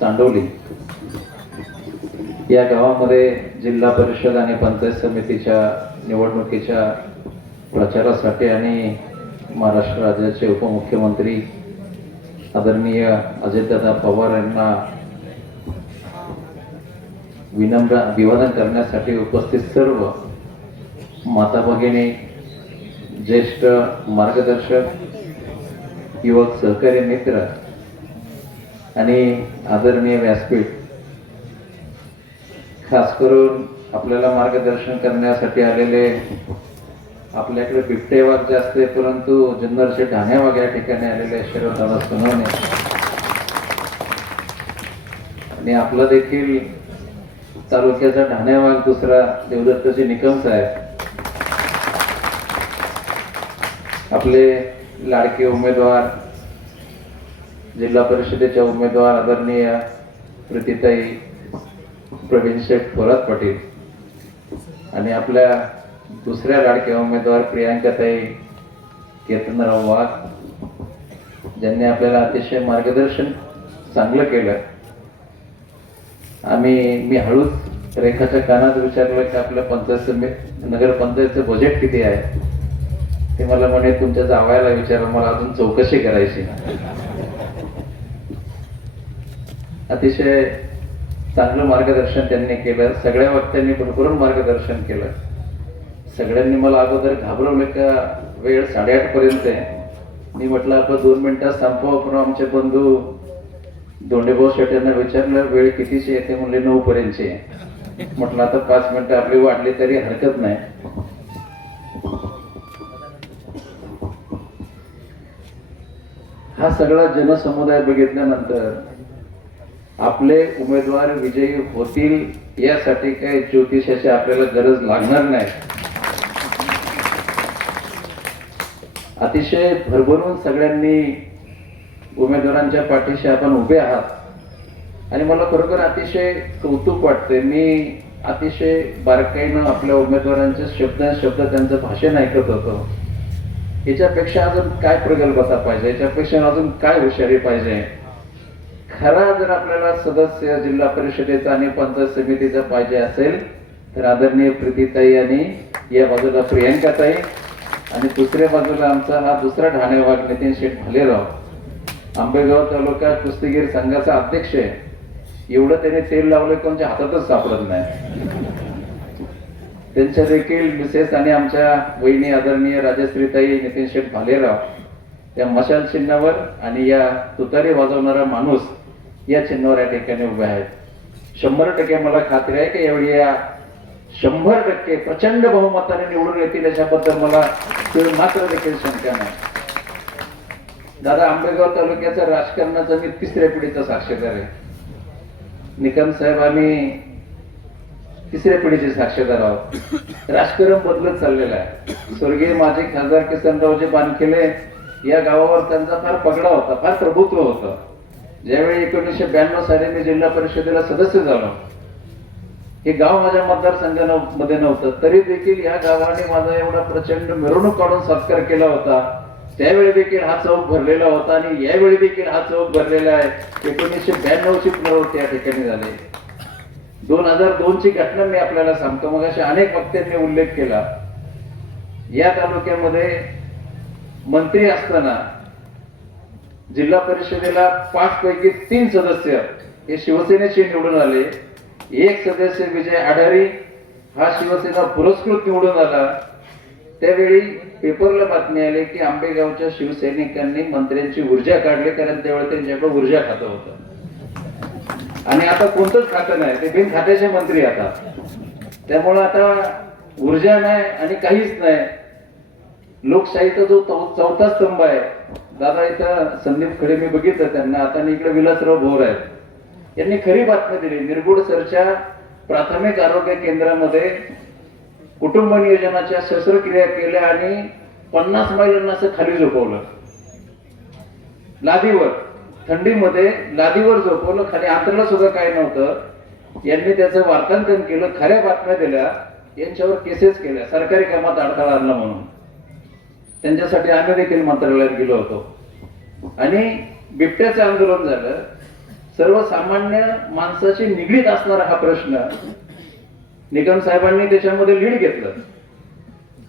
चांडवली या गावामध्ये जिल्हा परिषद आणि पंचायत समितीच्या निवडणुकीच्या प्रचारासाठी आणि महाराष्ट्र राज्याचे उपमुख्यमंत्री आदरणीय अजितदादा पवार यांना विनम्र अभिवादन करण्यासाठी उपस्थित सर्व माता भगिनी, ज्येष्ठ मार्गदर्शक, युवक सहकारी मित्र आणि आदरणीय व्यासपीठ, खास करून आपल्याला मार्गदर्शन करण्यासाठी आलेले, आपल्याकडे बिबटे वाघ जास्त आहे परंतु जुन्नरचे ढाणे वाघ या ठिकाणी आलेले शरददादा सोनवणे आणि आपला देखील तालुक्याचा ढाणे वाघ दुसरा देवदत्तजी निकम साहेब, आपले लाडके उमेदवार, जिल्हा परिषदेच्या उमेदवार आदरणीय प्रीतीताई प्रवीण शेठ थोरात पाटील आणि आपल्या दुसऱ्या लाडक्या उमेदवार प्रियांकाताई केतनराव वाघ, ज्यांनी आपल्याला अतिशय मार्गदर्शन चांगलं केलं. मी हळूच रेखाच्या कानात विचारलं की आपल्या नगरपंचायतचं बजेट किती आहे. ते मला म्हणे तुमच्या जावयाला विचारा, मला अजून चौकशी करायची. अतिशय चांगलं मार्गदर्शन त्यांनी केलं. सगळ्या वक्त्यांनी भरभरून मार्गदर्शन केलं. सगळ्यांनी मला अगोदर घाबरवलं का वेळ 8:30 पर्यंत आहे. मी म्हटलं आपण 2 मिनिटात संपवा, पण आमचे बंधू धोंडेभाऊ शेट यांना विचारलं वेळ कितीची आहे. ते म्हणले 9 पर्यंतची आहे. म्हटलं आता 5 मिनिटं आपली वाढली तरी हरकत नाही. हा सगळा जनसमुदाय बघितल्यानंतर आपले उमेदवार विजयी होतील यासाठी काही ज्योतिषाची आपल्याला गरज लागणार नाही. अतिशय भरभरून सगळ्यांनी उमेदवारांच्या पाठीशी आपण उभे आहात आणि मला खरोखर अतिशय कौतुक वाटते. मी अतिशय बारकाईनं आपल्या उमेदवारांचे शब्द त्यांचं भाषण ऐकत होतो. याच्यापेक्षा अजून काय प्रगल्भता पाहिजे, याच्यापेक्षा अजून काय हुशारी पाहिजे. खरा जर आपल्याला सदस्य जिल्हा परिषदेचा आणि पंचायत समितीचा पाहिजे असेल तर आदरणीय प्रीतीताई आणि या बाजूला प्रियांकाताई आणि दुसऱ्या बाजूला आमचा हा दुसरा ढाणे वाघ नितीन शेठ भालेराव, आंबेगाव तालुका कुस्तीगीर संघाचा अध्यक्ष आहे. एवढं त्याने तेल लावलं कोणत्या हातातच सापडत नाही. त्यांच्या देखील मिसेस आणि आमच्या वहिनी आदरणीय राजश्रीताई नितीन शेठ भालेराव या मशाल चिन्हावर आणि या तुतारी वाजवणारा माणूस या चिन्हावर या ठिकाणी उभे आहेत. 100% मला खात्री आहे की एवढी या 100% प्रचंड बहुमताने निवडून येतील याच्याबद्दल मला मात्र देखील शंका नाही. दादा, आंबेगाव तालुक्याच्या राजकारणाचा मी 3ऱ्या पिढीचा साक्षीदार आहे. निकम साहेब आम्ही 3ऱ्या पिढीचे साक्षीदार आहोत. राजकारण बदलत चाललेलं आहे. स्वर्गीय माजी खासदार किसनरावजी बानखेले या गावावर त्यांचा फार पगडा होता, फार प्रभुत्व होतं. ज्यावेळी 1992 साली मी जिल्हा परिषदेला सदस्य झालो, हे गाव माझ्या मतदारसंघामध्ये नव्हतं, तरी देखील या गावाने माझा एवढा प्रचंड मिरवणूक काढून सत्कार केला होता. त्यावेळी देखील हा चौक भरलेला होता आणि यावेळी देखील हा चौक भरलेला आहे. 1992ची पुनरावृत्ती या ठिकाणी झाली. 2002ची घटना मी आपल्याला सांगतो. मग अशा अनेक वक्त्यांनी उल्लेख केला. या तालुक्यामध्ये मंत्री असताना जिल्हा परिषदेला 5 पैकी 3 सदस्य हे शिवसेनेचे निवडून आले. 1 सदस्य विजय आढारी हा शिवसेना पुरस्कृत निवडून आला. त्यावेळी पेपरला बातमी आली की आंबेगावच्या शिवसैनिकांनी मंत्र्यांची ऊर्जा काढली, कारण त्यावेळी त्यांच्याकडे ऊर्जा खातं होतं आणि आता कोणतंच खातं नाही, ते बिन खात्याचे मंत्री आता. त्यामुळे आता ऊर्जा नाही आणि काहीच नाही. लोकशाहीचा जो 4था स्तंभ आहे दादा, इथं संदीप खडे मी बघितलं त्यांना, आता इकडे विलासराव भोर आहेत, यांनी खरी बातमी दिली. निरगुडसरच्या प्राथमिक आरोग्य केंद्रामध्ये कुटुंब नियोजनाच्या शस्त्रक्रिया केल्या आणि 50 महिलांना असं खाली झोपवलं, लादीवर, थंडीमध्ये लादीवर झोपवलं, खाली अंतरला सुद्धा काही नव्हतं. यांनी त्याचं वार्तांकन केलं, खऱ्या बातम्या दिल्या, यांच्यावर केसेस केल्या सरकारी कामात अडथळा आणला म्हणून. त्यांच्यासाठी आम्ही देखील मंत्रालयात गेलो होतो आणि बिबट्याचं आंदोलन झालं. सर्वसामान्य माणसाशी निगडीत असणारा हा प्रश्न निकम साहेबांनी त्याच्यामध्ये लीड घेतलं.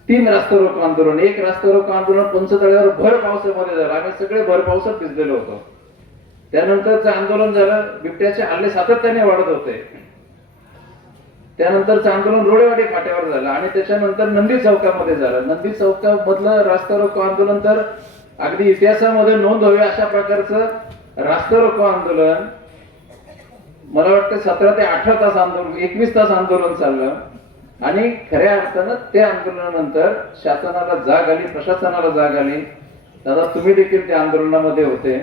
3 रास्ता रोको आंदोलन, एक रास्ता रोको आंदोलन पंचतळ्यावर भर पावसामध्ये झालं. आम्ही सगळे भर पावसात भिजलेलो होतो. त्यानंतरचं आंदोलन झालं, बिबट्याचे हल्ले सातत्याने वाढत होते. त्यानंतरचं आंदोलन रोडेवाडी फाट्यावर झालं आणि त्याच्यानंतर नंदी चौकामध्ये झालं. नंदी चौकामधलं रास्ता रोको आंदोलन तर अगदी इतिहासामध्ये नोंद व्हावी अशा प्रकारचं रास्ता रोको आंदोलन, मला वाटतं 17 ते 18 तास आंदोलन, 21 तास आंदोलन चाललं. आणि खऱ्या अर्थानं त्या आंदोलनानंतर शासनाला जाग आली, प्रशासनाला जाग आली. दादा तुम्ही देखील त्या आंदोलनामध्ये होते,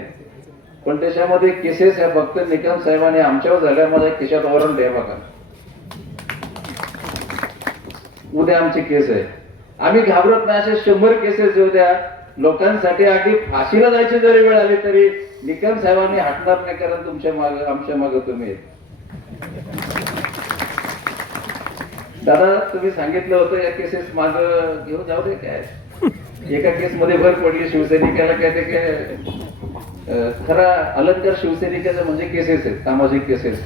पण त्याच्यामध्ये केसेस ह्या फक्त निकम साहेबांनी आमच्यावर झाल्या. माझ्या खिशात वॉरंट आहे बघा, उद्या आमची केस आहे. आम्ही घाबरत नाही. असे 100 केसेस येऊ द्या, लोकांसाठी अगदी फाशीला जायची जरी वेळ आली तरी निकम साहेबांनी हटणार नाही, कारण तुमच्या मागे आमच्या मागे तुम्ही. दादा तुम्ही सांगितलं होतं या केसेस माग घेऊन जाऊ दे, काय एका केस मध्ये भर पडली शिवसैनिकाला, काय ते काय खरा अलंकार शिवसैनिकाचा म्हणजे केसेस आहेत, सामाजिक केसेस.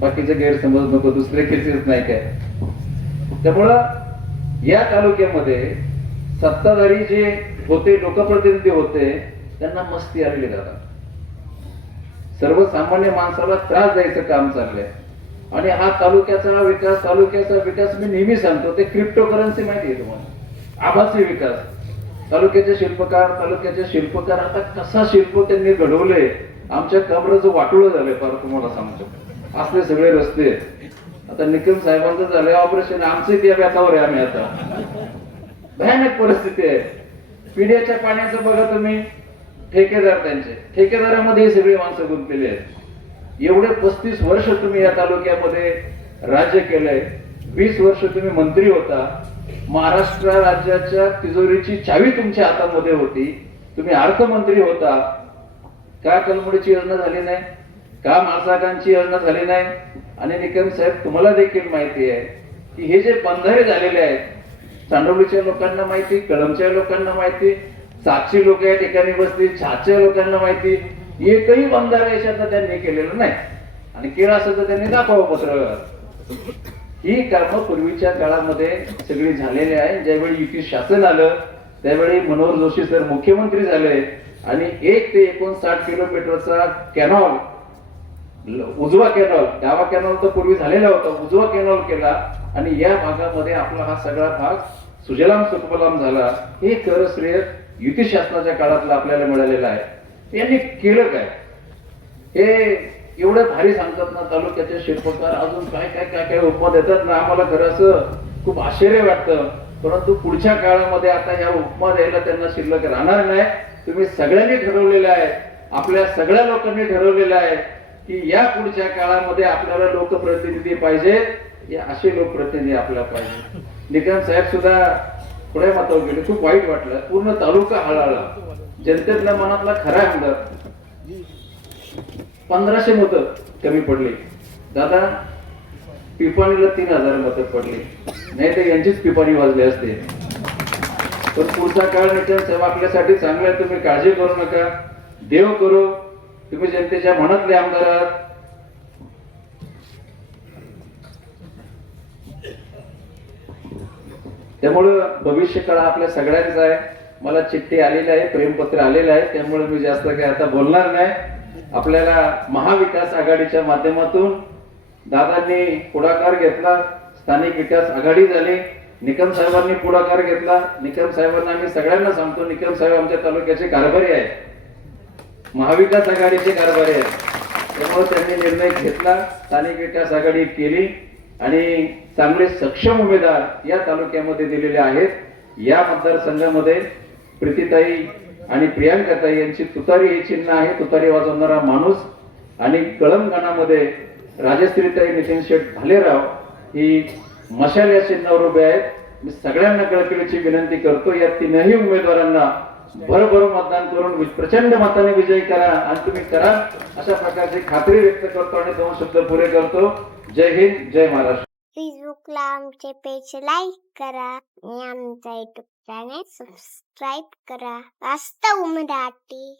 बाकीचे गैरसमज नको, दुसरे केसेस नाही काय. त्यामुळं या तालुक्यामध्ये सत्ताधारी जे होते, लोकप्रतिनिधी होते, त्यांना मस्ती आलेली. दादा सर्वसामान्य माणसाला त्रास द्यायचं काम चाललंय. आणि हा तालुक्याचा विकास मी नेहमी सांगतो, ते क्रिप्टोकरन्सी माहिती आहे तुम्हाला, आभासी विकास. तालुक्याचे शिल्पकार आता कसा शिल्प त्यांनी घडवले, आमच्या कमरेचं वाटोळं झालंय फार, तुम्हाला सांगतो. असले सगळे रस्ते आता निकम साहेबांचं झालंय ऑपरेशन, आमचे त्या बेतावर आहे आम्ही आता. भयानक परिस्थिती आहे. पिण्याच्या पाण्याचं बघा तुम्ही, ठेकेदार, त्यांचे ठेकेदारामध्ये ही सगळी माणसं गुंतलेली आहेत. एवढे 35 वर्ष तुम्ही या तालुक्यामध्ये राज्य केलंय, 20 वर्ष तुम्ही मंत्री होता. महाराष्ट्र राज्याच्या तिजोरीची चावी तुमच्या हातामध्ये होती. तुम्ही अर्थमंत्री होता. का कलमुडीची योजना झाली नाही? का माळसाकांची योजना झाली नाही? आणि निकम साहेब तुम्हाला देखील माहिती आहे की हे जे बंधारे झालेले आहेत, चांडोलीच्या लोकांना माहिती, कळमच्या लोकांना माहिती, 700 लोक या ठिकाणी बसली, छाच्या लोकांना माहिती, एकही बंधारा याच्यात त्यांनी केलेलं नाही. आणि केलं असं तर त्यांनी दाखवावं पत्र. ही कामं पूर्वीच्या काळामध्ये सगळी झालेली आहे. ज्यावेळी युती शासन आलं त्यावेळी मनोहर जोशी सर मुख्यमंत्री झाले आणि 1 ते 59 किलोमीटरचा कॅनॉल, उजवा कॅनॉल, डावा कॅनॉल तर पूर्वी झालेला होता, उजवा कॅनॉल केला आणि या भागामध्ये आपला हा सगळा भाग सुजलाम सुफलाम झाला. हे खरं श्रेय युती शासनाच्या काळातलं आपल्याला मिळालेलं आहे. यांनी केलं काय? हे एवढं भारी सांगतात ना तालुक्याचे शिल्पकार, अजून काय काय काय काय उपमा देतात ना, आम्हाला खरं असं खूप आश्चर्य वाटतं. परंतु पुढच्या काळामध्ये आता ह्या उपमा द्यायला त्यांना शिल्लक राहणार नाही. तुम्ही सगळ्यांनी ठरवलेलं आहे, आपल्या सगळ्या लोकांनी ठरवलेलं आहे की या पुढच्या काळामध्ये आपल्याला लोकप्रतिनिधी पाहिजे, असे लोकप्रतिनिधी आपल्याला पाहिजे. निकम साहेब सुद्धा थोड्या मतावर गेले, खूप वाईट वाटलं. पूर्ण तालुका हळहळला. जनतेतल्या मनातला खरा आमदार 1500 मतं कमी पडली. दादा पिपाणीला 3000 मतं पडली, नाही तर यांचीच पिपाणी वाजली असते. पण पुढचा काळ निकम साहेब आपल्यासाठी चांगला आहे. तुम्ही काळजी करू नका, देव करू. तुम्ही जनतेच्या मनातले आमदार आहात. त्यामुळं भविष्य काळ आपल्या सगळ्यांचा आहे. मला चिठ्ठी आलेली आहे, प्रेमपत्र आलेलं आहे, त्यामुळे मी जास्त काही आता बोलणार नाही. आपल्याला महाविकास आघाडीच्या माध्यमातून दादांनी पुढाकार घेतला, स्थानिक विकास आघाडी झाली. निकम साहेबांनी पुढाकार घेतला. निकम साहेबांना आम्ही सगळ्यांना सांगतो, निकम साहेब आमच्या तालुक्याचे कारभारी आहेत, महाविकास आघाडीचे कारभारी आहेत. त्यामुळे त्यांनी निर्णय घेतला, स्थानिक विकास आघाडी केली आणि चांगले सक्षम उमेदवार या तालुक्यामध्ये दिलेले आहेत. या मतदारसंघामध्ये प्रीतीताई आणि प्रियांकाताई यांची तुतारी हे चिन्ह आहे, तुतारी वाजवणारा माणूस. आणि कळमगाणामध्ये राजश्रीताई नितीन शेठ भालेराव ही मशाल या चिन्हावर उभे आहेत. मी सगळ्यांना कळकळीची विनंती करतो, या 3ही उमेदवारांना भरभरून मतदान करून प्रचंड मताने विजयी करा आणि तुम्ही करा अशा प्रकारची खात्री व्यक्त करतो आणि 2 शब्द पुरे करतो. जय हिंद, जय महाराष्ट्र. फेसबुकला आमचे पेज लाईक करा आणि आमचा युट्यूब चॅनेल सबस्क्राईब करा. वास्तव मराठी.